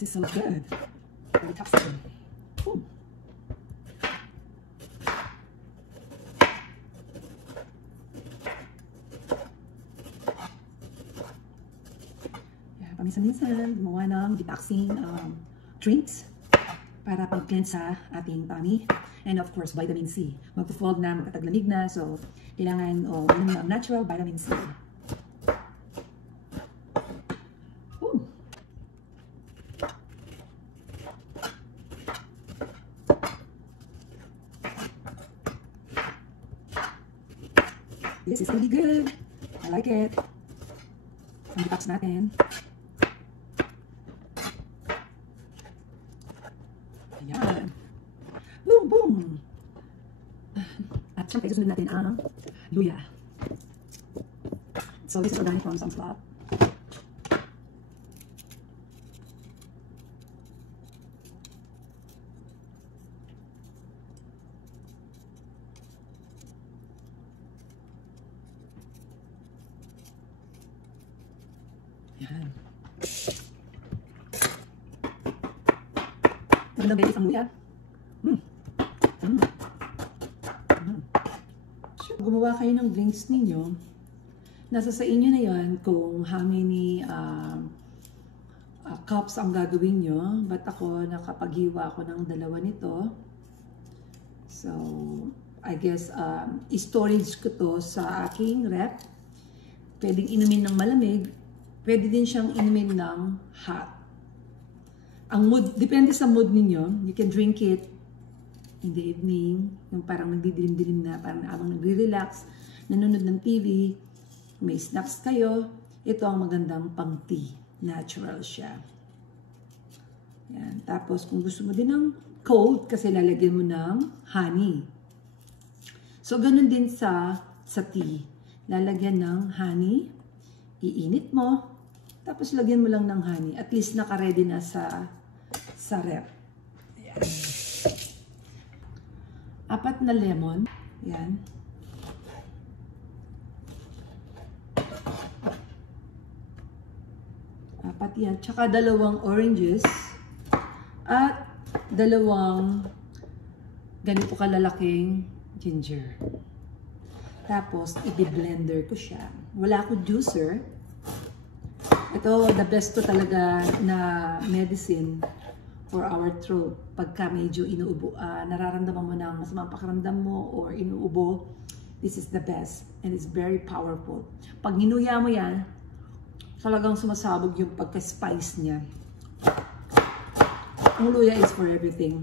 This is so good. Very toxic. Ooh. Yeah, paminsan-minsan, gumawa ng detoxing drinks para pag-cleanse sa ating tummy. And of course, vitamin C. Magpo-fog na, magkataglamig na. So, kailangan inom ng natural vitamin C. Ooh. This is really good. I like it. Ang detox natin. Ayan. Boom, boom. At syempre, susunod natin ang luya. So, this is organic from Sunspot. Yan. Magandang beses ang luya. Gumawa kayo ng drinks ninyo. Nasa sa inyo na yan kung how many cups ang gagawin nyo. But ako, nakapaghiwa ako ng 2 nito. So, I guess, storage ko to sa aking rep. Pwedeng inumin ng malamig. Pwede din siyang inumin ng hot. Ang mood, depende sa mood ninyo. You can drink it in the evening, yung parang nagdidilim-dilim na, parang habang nagre-relax, nanonood ng TV, may snacks kayo, ito ang magandang pang tea. Natural siya. Yan. Tapos, kung gusto mo din ng cold, kasi lalagyan mo ng honey. So, ganun din sa tea. Lalagyan ng honey, iinit mo, tapos lagyan mo lang ng honey. At least naka-ready na sa rep. Ayan. 4 na lemon. Yan. Apat yan. Tsaka 2 oranges. At 2 ganito kalalaking ginger. Tapos, i-blender ko siya. Wala akong juicer. Ito, the best to talaga na medicine for our throat. Pagka medyo inuubo, nararamdaman mo ng masamang pakiramdam mo or inuubo, this is the best. And it's very powerful. Pag ninuya mo yan, talagang sumasabog yung pagka-spice niya. Ang luya is for everything.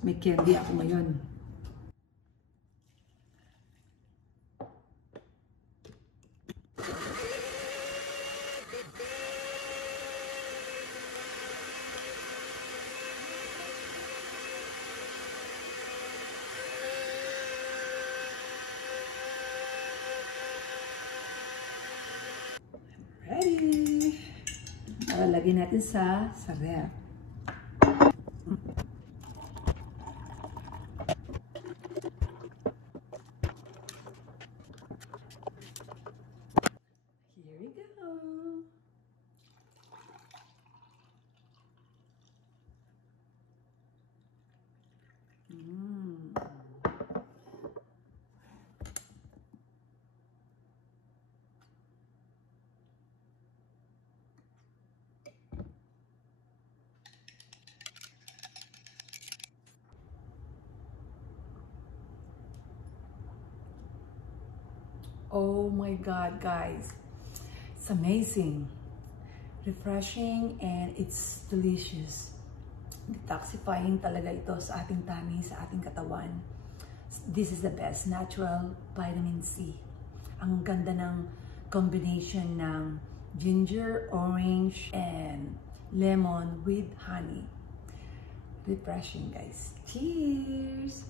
May candy ako ngayon. Ready! Para lagyan natin sa ref. Here we go! Oh my God, guys. It's amazing. Refreshing and it's delicious. Detoxifying talaga ito sa ating tummy, sa ating katawan. This is the best. Natural vitamin C. Ang ganda ng combination ng ginger, orange, and lemon with honey. Refreshing, guys. Cheers!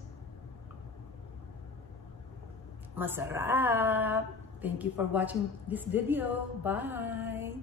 Masarap! Thank you for watching this video. Bye!